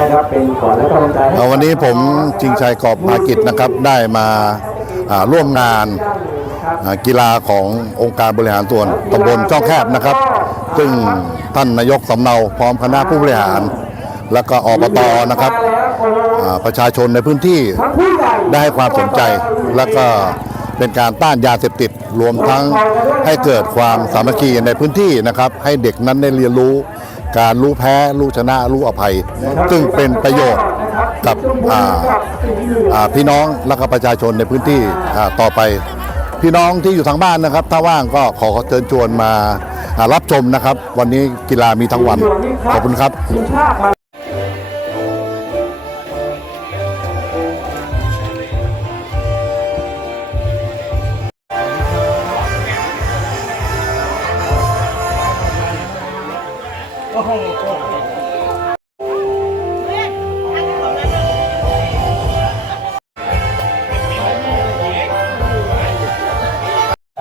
ให้รับเป็นขวัญและกำลังใจให้เอาวันนี้ผมชิงชัยกอบมากิจนะครับได้มาอ่าร่วมงานอ่ากีฬาขององค์การบริหารส่วนตำบลช่องแคบนะครับ ซึ่งท่านนายกสำเนาพร้อมคณะผู้บริหาร และก็อบตนะครับอ่าประชาชนในพื้นที่ ได้ให้ความสนใจและก็เป็นการต้านยาเสพติดรวมทั้งให้เกิดความสามัคคีในพื้นที่นะครับ ให้เด็กนั้นได้เรียนรู้ การรู้แพ้รู้ชนะรู้อภัย ซึ่งเป็นประโยชน์กับพี่น้องและก็ประชาชนในพื้นที่ต่อไป พี่น้องที่อยู่ทางบ้านนะครับ ถ้าว่างก็ขอเชิญชวนมารับชมนะครับ วันนี้กีฬามีทั้งวัน ขอบคุณครับ ก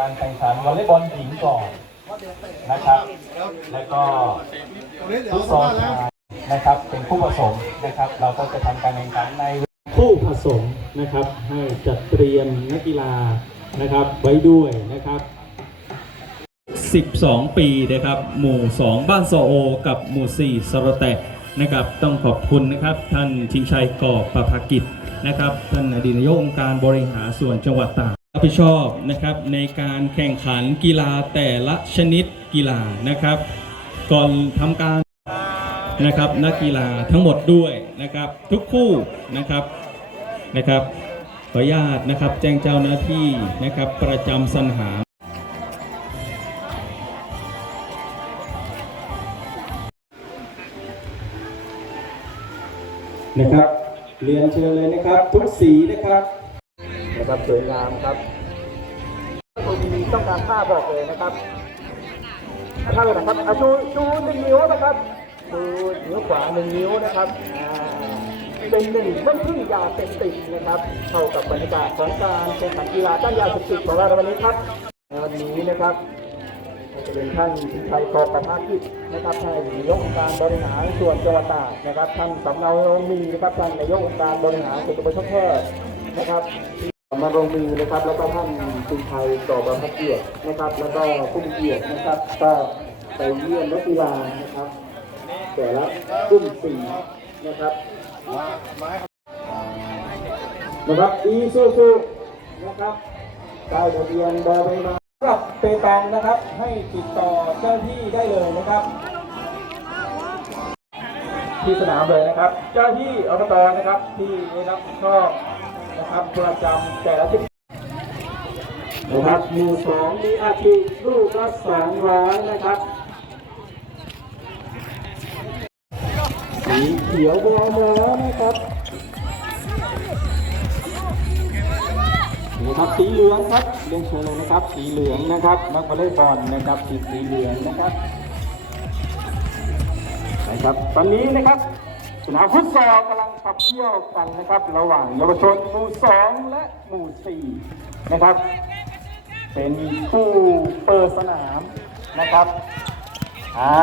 ารแข่งขันวอลเลย์บอลหญิงก่อนนะครับ แล้วก็ฟุตซอลชายนะครับ เป็นคู่ผสมนะครับ เราก็จะทำการแข่งขันในคู่ผสมนะครับ ให้จัดเตรียมนักกีฬานะครับไว้ด้วยนะครับ 12 ปีนะครับ หมู่ 2 บ้านโซโอ กับหมู่ 4สระแตะนะครับ ต้องขอบคุณนะครับ ท่านชิงชัยกอบประภากิจนะครับ ท่านอดีตนายกองค์การบริหารส่วนจังหวัดตากรับผิดชอบนะครับในการแข่งขันกีฬาแต่ละชนิดกีฬานะครับ ก่อนทำการนะครับนักกีฬาทั้งหมดด้วยนะครับ ทุกคู่นะครับนะครับขออนุญาตนะครับแจ้งเจ้าหน้าที่นะครับประจำสรรห นะครับ เรียนเชิญเลยนะครับ ทุกสีนะครับนะครับสวยงามครับตัวดีต้องการท่าบอกเลยนะครับท่าเลยนะครับอะชูชูหนึ่งนิ้วนะครับชูนิ้วขวาหนึ่งนิ้วนะครับเป็นหนึ่งไม่พึ่งยาเสพติดนะครับเข้ากับบรรยากาศของการแข่งขันกีฬาต้านยาเสพติดของเราในวันนี้ครับในวันนี้นะครับ จะเป็นท่านชัยกอบประภากิจนะครับท่านนายกองค์การบริหารส่วนจังหวัดตากนะครับท่านสำเนารงมีนะครับท่านนายกองค์การบริหารส่วนตำบลช่องแคบนะครับมาลงมือนะครับ แล้วก็ท่านจุนไทยต่อประพัดเกียรตินะครับ แล้วก็ผู้มีเกียรตินะครับ ก็ไปเยี่ยมนักกีฬานะครับ แต่ละกลุ่มสี่นะครับนะครับอีซูซูนะครับได้ทะเบียนบอใบไม้ สำหรับเปตองนะครับให้ติดต่อเจ้าที่ได้เลยนะครับ ที่สนามเลยนะครับ เจ้าที่อบตนะครับที่ได้รับผิดชอบนะครับประจำแต่ละที่นะครับหมู่สองมีอาชีพลูกละสองร้อยนะครับสีเขียวบอมาแล้วนะครับ นะครับสีเหลืองครับเรียนเชิญเลยนะครับ สีเหลืองนะครับนักวอลเลย์บอลนะครับสีสีเหลืองนะครับนะครับ ตอนนี้นะครับสนามฟุตซอลกำลังขับเคี่ยวกันนะครับ ระหว่างเยาวชนหมู่สองและหมู่สี่นะครับ เป็นผู้เปิดสนามนะครับอ่า